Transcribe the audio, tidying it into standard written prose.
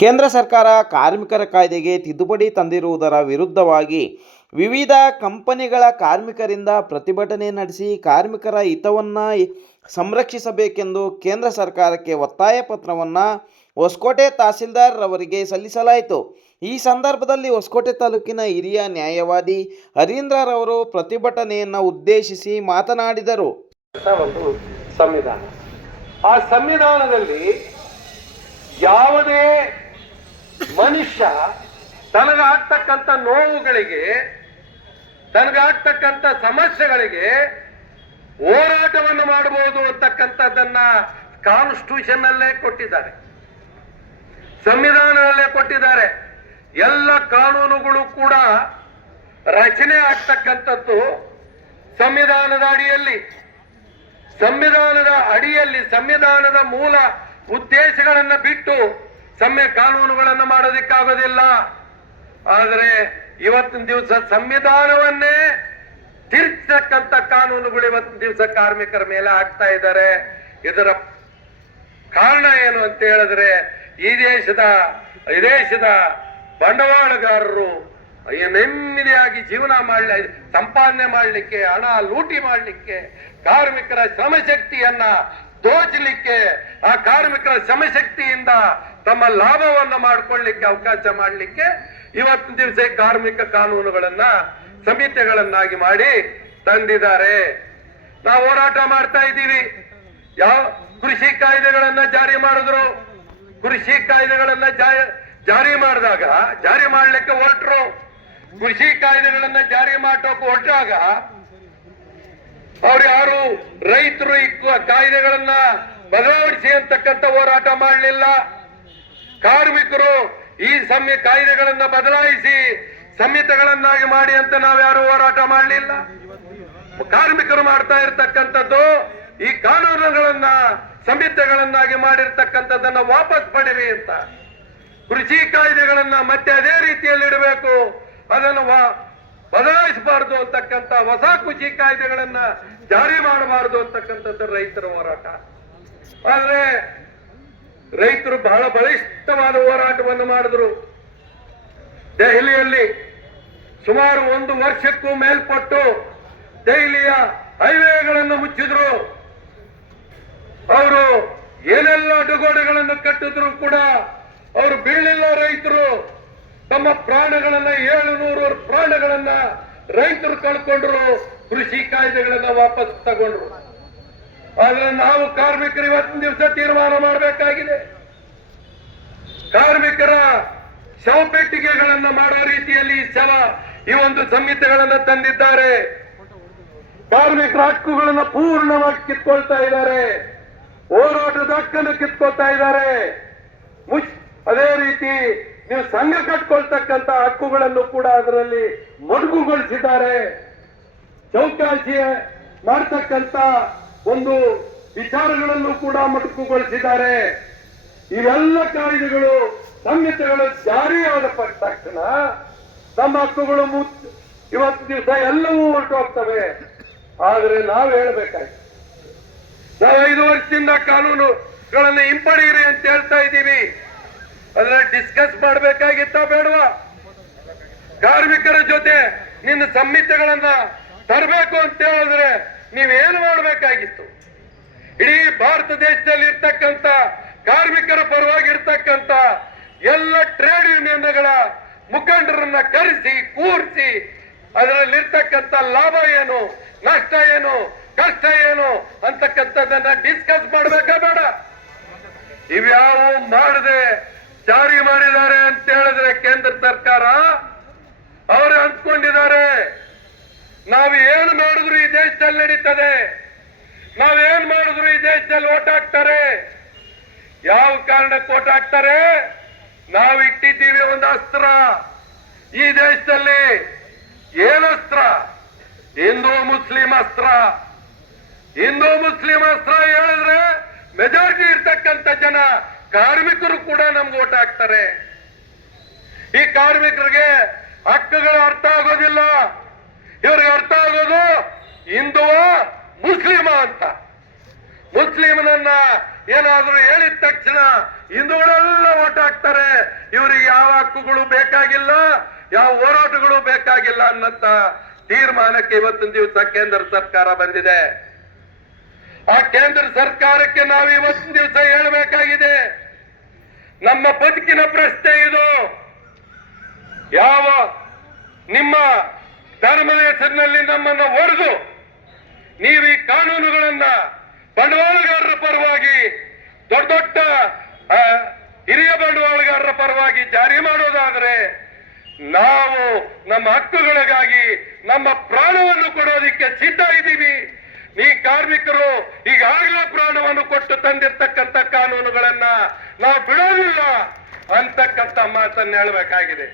ಕೇಂದ್ರ ಸರ್ಕಾರ ಕಾರ್ಮಿಕರ ಕಾಯ್ದೆಗೆ ತಿದ್ದುಪಡಿ ತಂದಿರುವುದರ ವಿರುದ್ಧವಾಗಿ ವಿವಿಧ ಕಂಪನಿಗಳ ಕಾರ್ಮಿಕರಿಂದ ಪ್ರತಿಭಟನೆ ನಡೆಸಿ ಕಾರ್ಮಿಕರ ಹಿತವನ್ನು ಸಂರಕ್ಷಿಸಬೇಕೆಂದು ಕೇಂದ್ರ ಸರ್ಕಾರಕ್ಕೆ ಒತ್ತಾಯ ಪತ್ರವನ್ನು ಹೊಸಕೋಟೆ ತಹಸೀಲ್ದಾರ್ ಅವರಿಗೆ ಸಲ್ಲಿಸಲಾಯಿತು. ಈ ಸಂದರ್ಭದಲ್ಲಿ ಹೊಸಕೋಟೆ ತಾಲೂಕಿನ ಹಿರಿಯ ನ್ಯಾಯವಾದಿ ಹರೀಂದ್ರರವರು ಪ್ರತಿಭಟನೆಯನ್ನು ಉದ್ದೇಶಿಸಿ ಮಾತನಾಡಿದರು. ಒಂದು ಸಂವಿಧಾನ, ಆ ಸಂವಿಧಾನದಲ್ಲಿ ಯಾವುದೇ ಮನುಷ್ಯ ತನಗಾಗ್ತಕ್ಕಂಥ ನೋವುಗಳಿಗೆ, ತನಗಾಗ್ತಕ್ಕಂಥ ಸಮಸ್ಯೆಗಳಿಗೆ ಹೋರಾಟವನ್ನು ಮಾಡಬಹುದು ಅಂತಕ್ಕಂಥದ್ದನ್ನ ಕಾನ್ಸ್ಟಿಟ್ಯೂಷನ್ ಅಲ್ಲೇ ಕೊಟ್ಟಿದ್ದಾರೆ, ಸಂವಿಧಾನದಲ್ಲೇ ಕೊಟ್ಟಿದ್ದಾರೆ. ಎಲ್ಲ ಕಾನೂನುಗಳು ಕೂಡ ರಚನೆ ಆಗ್ತಕ್ಕಂಥದ್ದು ಸಂವಿಧಾನದ ಅಡಿಯಲ್ಲಿ ಸಂವಿಧಾನದ ಮೂಲ ಉದ್ದೇಶಗಳನ್ನ ಬಿಟ್ಟು ಕಾನೂನುಗಳನ್ನು ಮಾಡೋದಿಕ್ಕಾಗೋದಿಲ್ಲ. ಆದರೆ ಇವತ್ತಿನ ದಿವಸ ಸಂವಿಧಾನವನ್ನೇ ತಿರುಚತಕ್ಕಂಥ ಕಾನೂನುಗಳು ಇವತ್ತಿನ ದಿವಸ ಕಾರ್ಮಿಕರ ಮೇಲೆ ಆಗ್ತಾ ಇದ್ದಾರೆ. ಇದರ ಕಾರಣ ಏನು ಅಂತ ಹೇಳಿದ್ರೆ, ಈ ದೇಶದ ಬಂಡವಾಳಗಾರರು ನೆಮ್ಮದಿಯಾಗಿ ಜೀವನ ಸಂಪಾದನೆ ಮಾಡಲಿಕ್ಕೆ, ಹಣ ಲೂಟಿ ಮಾಡಲಿಕ್ಕೆ, ಕಾರ್ಮಿಕರ ಶ್ರಮಶಕ್ತಿಯನ್ನ ದೋಚಲಿಕ್ಕೆ, ಆ ಕಾರ್ಮಿಕರ ಶ್ರಮಶಕ್ತಿಯಿಂದ ತಮ್ಮ ಲಾಭವನ್ನು ಮಾಡಿಕೊಳ್ಳಲಿಕ್ಕೆ ಅವಕಾಶ ಮಾಡಲಿಕ್ಕೆ ಇವತ್ತಿನ ದಿವಸ ಕಾರ್ಮಿಕ ಕಾನೂನುಗಳನ್ನ ಸಮಿತಿಗಳನ್ನಾಗಿ ಮಾಡಿ ತಂದಿದ್ದಾರೆ. ನಾವು ಹೋರಾಟ ಮಾಡ್ತಾ ಇದ್ದೀವಿ. ಯಾವ ಕೃಷಿ ಕಾಯ್ದೆಗಳನ್ನ ಜಾರಿ ಮಾಡಿದ್ರು, ಕೃಷಿ ಕಾಯ್ದೆಗಳನ್ನ ಜಾರಿ ಮಾಡಿದಾಗ, ಜಾರಿ ಮಾಡ್ಲಿಕ್ಕೆ ಹೊರಟರು, ಕೃಷಿ ಕಾಯ್ದೆಗಳನ್ನ ಜಾರಿ ಮಾಡೋಕೆ ಹೊರಟಾಗ ಅವ್ರು ಯಾರು ರೈತರು ಈ ಕಾಯ್ದೆಗಳನ್ನ ಬದಲಾಯಿಸಿ ಅಂತಕ್ಕಂಥ ಹೋರಾಟ ಮಾಡಲಿಲ್ಲ. ಕಾರ್ಮಿಕರು ಈ ಕಾಯ್ದೆಗಳನ್ನ ಬದಲಾಯಿಸಿ ಸಂಹಿತೆಗಳನ್ನಾಗಿ ಮಾಡಿ ಅಂತ ನಾವ್ಯಾರು ಹೋರಾಟ ಮಾಡಲಿಲ್ಲ. ಕಾರ್ಮಿಕರು ಮಾಡ್ತಾ ಇರ್ತಕ್ಕಂಥದ್ದು ಈ ಕಾನೂನುಗಳನ್ನ ಸಂಹಿತೆಗಳನ್ನಾಗಿ ಮಾಡಿರ್ತಕ್ಕಂಥದ್ದನ್ನ ವಾಪಸ್ ಪಡಿರಿ ಅಂತ, ಕೃಷಿ ಕಾಯ್ದೆಗಳನ್ನ ಮತ್ತೆ ಅದೇ ರೀತಿಯಲ್ಲಿ ಇಡಬೇಕು, ಅದನ್ನು ಬದಲಾಯಿಸಬಾರದು ಅಂತಕ್ಕಂಥ ಹೊಸ ಕೃಷಿ ಕಾಯ್ದೆಗಳನ್ನ ಜಾರಿ ಮಾಡಬಾರದು ಅಂತಕ್ಕಂಥದ್ದು ರೈತರ ಹೋರಾಟ. ಆದ್ರೆ ರೈತರು ಬಹಳ ಬಲಿಷ್ಠವಾದ ಹೋರಾಟವನ್ನು ಮಾಡಿದ್ರು. ದೆಹಲಿಯಲ್ಲಿ ಸುಮಾರು 1 ವರ್ಷಕ್ಕೂ ಮೇಲ್ಪಟ್ಟು ದೆಹಲಿಯ ಹೈವೇಗಳನ್ನು ಮುಚ್ಚಿದ್ರು. ಅವರು ಏನೆಲ್ಲ ಅಡ್ಡಗೋಡೆಗಳನ್ನು ಕಟ್ಟಿದ್ರು ಕೂಡ ಅವರು ಬೀಳಲಿಲ್ಲ. ರೈತರು ತಮ್ಮ ಪ್ರಾಣಗಳನ್ನ 700 ಪ್ರಾಣಗಳನ್ನ ರೈತರು ಕಳ್ಕೊಂಡ್ರು, ಕೃಷಿ ಕಾಯ್ದೆಗಳನ್ನ ವಾಪಸ್ ತಗೊಂಡ್ರು. ಆದ್ರೆ ನಾವು ಕಾರ್ಮಿಕರು ಇವತ್ತಿನ ದಿವಸ ತೀರ್ಮಾನ ಮಾಡಬೇಕಾಗಿದೆ. ಕಾರ್ಮಿಕರ ಶವಪೆಟ್ಟಿಗೆಗಳನ್ನ ಮಾಡೋ ರೀತಿಯಲ್ಲಿ ಈ ಒಂದು ಸಂಹಿತೆಗಳನ್ನ ತಂದಿದ್ದಾರೆ. ಕಾರ್ಮಿಕರ ಹಕ್ಕುಗಳನ್ನ ಪೂರ್ಣವಾಗಿ ಕಿತ್ಕೊಳ್ತಾ ಇದ್ದಾರೆ, ಹೋರಾಟದ ಹಕ್ಕನ್ನು ಕಿತ್ಕೊಳ್ತಾ ಇದ್ದಾರೆ. ಅದೇ ರೀತಿ ನೀವು ಸಂಘ ಕಟ್ಕೊಳ್ತಕ್ಕಂಥ ಹಕ್ಕುಗಳನ್ನು ಕೂಡ ಅದರಲ್ಲಿ ಮೊಟಕುಗೊಳಿಸಿದ್ದಾರೆ. ಚೌಕಾಸಿ ಮಾಡ್ತಕ್ಕಂಥ ಒಂದು ವಿಚಾರಗಳನ್ನು ಕೂಡ ಮೊಟಕುಗೊಳಿಸಿದ್ದಾರೆ. ಇವೆಲ್ಲ ಕಾಯ್ದೆಗಳು ಸಂಹಿತೆಗಳು ಜಾರಿಯಾದ ತಕ್ಷಣ ನಮ್ಮ ಹಕ್ಕುಗಳು ಇವತ್ತು ದಿವಸ ಎಲ್ಲವೂ ಹೊರಟು ಹೋಗ್ತವೆ. ಆದ್ರೆ ನಾವು ಹೇಳ್ಬೇಕಾಯ್ತು, ನಾವು 5 ವರ್ಷದಿಂದ ಕಾನೂನುಗಳನ್ನು ಹಿಂಪಡೆಯಿರಿ ಅಂತ ಹೇಳ್ತಾ ಇದ್ದೀವಿ. ಅದ್ರಲ್ಲಿ ಡಿಸ್ಕಸ್ ಮಾಡಬೇಕಾಗಿತ್ತ ಬೇಡವಾ? ಕಾರ್ಮಿಕರ ಜೊತೆ ನಿನ್ನ ಸಂಹಿತೆಗಳನ್ನ ತರಬೇಕು ಅಂತ ಹೇಳಿದ್ರೆ ನೀವೇನು ಮಾಡಬೇಕಾಗಿತ್ತು? ಇಡೀ ಭಾರತ ದೇಶದಲ್ಲಿ ಇರ್ತಕ್ಕಂಥ ಕಾರ್ಮಿಕರ ಪರವಾಗಿರ್ತಕ್ಕಂಥ ಎಲ್ಲ ಟ್ರೇಡ್ ಯೂನಿಯನ್ಗಳ ಮುಖಂಡರನ್ನ ಕರೆಸಿ ಕೂರಿಸಿ ಅದರಲ್ಲಿರ್ತಕ್ಕಂಥ ಲಾಭ ಏನು, ನಷ್ಟ ಏನು, ಕಷ್ಟ ಏನು ಅಂತಕ್ಕಂಥದ್ದನ್ನ ಡಿಸ್ಕಸ್ ಮಾಡಬೇಕಾ ಬೇಡ? ಇವ್ಯಾವ ಮಾಡದೆ ಜಾರಿ ಮಾಡಿದ್ದಾರೆ ಅಂತ ಹೇಳಿದ್ರೆ ಕೇಂದ್ರ ಸರ್ಕಾರ ಅವರು ಅಂದ್ಕೊಂಡಿದ್ದಾರೆ ನಾವು ಏನು ಮಾಡಿದ್ರು ಈ ದೇಶದಲ್ಲಿ ನಡೀತದೆ, ನಾವೇನ್ ಮಾಡಿದ್ರು ಈ ದೇಶದಲ್ಲಿ ಓಟ್ ಹಾಕ್ತಾರೆ. ಯಾವ ಕಾರಣಕ್ಕೆ ಓಟ್ ಹಾಕ್ತಾರೆ? ನಾವು ಇಟ್ಟಿದ್ದೀವಿ ಒಂದು ಅಸ್ತ್ರ ಈ ದೇಶದಲ್ಲಿ. ಏನಸ್ತ್ರ? ಹಿಂದೂ ಮುಸ್ಲಿಂ ಅಸ್ತ್ರ. ಹಿಂದೂ ಮುಸ್ಲಿಂ ಅಸ್ತ್ರ ಹೇಳಿದ್ರೆ ಮೆಜಾರಿಟಿ ಇರ್ತಕ್ಕಂಥ ಜನ ಕಾರ್ಮಿಕರು ಕೂಡ ನಮ್ಗೆ ಓಟ್ ಹಾಕ್ತಾರೆ. ಈ ಕಾರ್ಮಿಕರಿಗೆ ಹಕ್ಕುಗಳು ಅರ್ಥ ಆಗೋದಿಲ್ಲ. ಇವ್ರಿಗೆ ಅರ್ಥ ಆಗೋದು ಹಿಂದುವ ಮುಸ್ಲಿಮ ಅಂತ. ಮುಸ್ಲಿಮನನ್ನ ಏನಾದ್ರೂ ಹೇಳಿದ ತಕ್ಷಣ ಹಿಂದೂಗಳೆಲ್ಲ ಓಟ್ ಹಾಕ್ತಾರೆ, ಇವರಿಗೆ ಯಾವ ಹಕ್ಕುಗಳು ಬೇಕಾಗಿಲ್ಲ, ಯಾವ ಹೋರಾಟಗಳು ಬೇಕಾಗಿಲ್ಲ ಅನ್ನಂತ ತೀರ್ಮಾನಕ್ಕೆ ಇವತ್ತಿನ ದಿವಸ ಕೇಂದ್ರ ಸರ್ಕಾರ ಬಂದಿದೆ. ಆ ಕೇಂದ್ರ ಸರ್ಕಾರಕ್ಕೆ ನಾವು ಇವತ್ತಿನ ದಿವಸ ಹೇಳಬೇಕಾಗಿದೆ, ನಮ್ಮ ಬದುಕಿನ ಪ್ರಶ್ನೆ ಇದು. ಯಾವ ನಿಮ್ಮ ಧರ್ಮದ ಹೆಸರಿನಲ್ಲಿ ನಮ್ಮನ್ನು ಹೊಡೆದು ನೀವು ಈ ಕಾನೂನುಗಳನ್ನ ಬಂಡವಾಳಗಾರರ ಪರವಾಗಿ ದೊಡ್ಡ ದೊಡ್ಡ ಹಿರಿಯ ಬಂಡವಾಳಗಾರರ ಪರವಾಗಿ ಜಾರಿ ಮಾಡೋದಾದ್ರೆ ನಾವು ನಮ್ಮ ಹಕ್ಕುಗಳಿಗಾಗಿ ನಮ್ಮ ಪ್ರಾಣವನ್ನು ಕೊಡೋದಿಕ್ಕೆ ಸಿದ್ಧ ಇದ್ದೀವಿ. ಈ ಕಾರ್ಮಿಕರು ಈಗಾಗಲೇ ಪ್ರಾಣವನ್ನು ಕೊಟ್ಟು ತಂದಿರ್ತಕ್ಕಂಥ ಕಾನೂನುಗಳನ್ನ ನಾವು ಬಿಡೋದಿಲ್ಲ ಅಂತಕ್ಕಂಥ ಮಾತನ್ನು ಹೇಳಬೇಕಾಗಿದೆ.